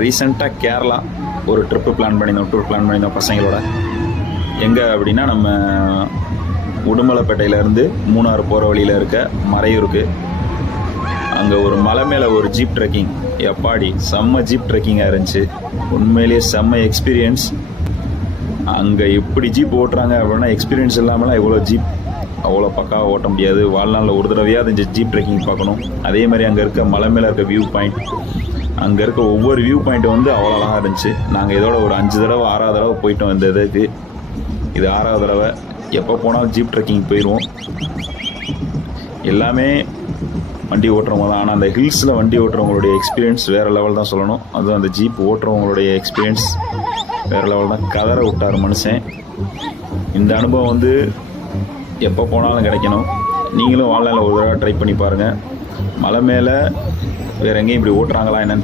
ரீசெண்டாக கேரளா ஒரு trip plan பண்ணியிருந்தோம் பசங்களோட. எங்கே அப்படின்னா நம்ம உடுமலைப்பேட்டையிலேருந்து மூணாறு போகிற வழியில் இருக்க மறையூருக்கு. அங்கே ஒரு மலை மேலே ஒரு ஜீப் ட்ரெக்கிங், எப்பாடி செம்ம ஜீப் ட்ரெக்கிங்காக இருந்துச்சு. உண்மையிலேயே செம்ம எக்ஸ்பீரியன்ஸ். அங்கே எப்படி ஜீப் ஓட்டுறாங்க அப்படின்னா எக்ஸ்பீரியன்ஸ் இல்லாமலாம் இவ்வளோ ஜீப் அவ்வளோ பக்காவாக ஓட்ட முடியாது. வாழ்நாளில் ஒரு தடவையாக அது ஜீப் ட்ரெக்கிங் பார்க்கணும். அதே மாதிரி அங்கே இருக்க மலை மேலே இருக்க வியூ பாயிண்ட், அங்கே இருக்க ஒவ்வொரு வியூ பாயிண்ட்டும் வந்து அவ்வளோ அழகாக இருந்துச்சு. நாங்கள் இதோட ஒரு 5 தடவை 6வது தடவை போயிட்டோம். இந்த இதுக்கு இது 6வது தடவை. எப்போ போனாலும் ஜீப் ட்ரெக்கிங் போயிடுவோம். எல்லாமே வண்டி ஓட்டுறவங்க தான். ஆனால் அந்த ஹில்ஸில் வண்டி ஓட்டுறவங்களுடைய எக்ஸ்பீரியன்ஸ் வேறு லெவல் தான் சொல்லணும். அதுவும் அந்த ஜீப் ஓட்டுறவங்களுடைய எக்ஸ்பீரியன்ஸ் வேறு லெவல் தான். கதற விட்டார் மனுஷன். இந்த அனுபவம் வந்து எப்போ போனாலும் கிடைக்கணும். நீங்களும் வாழ்நாளில் ஒரு தடவை ட்ரை பண்ணி பாருங்கள். மலை மேலே வேறு எங்கேயும் இப்படி ஓட்டுறாங்களா என்னன்னு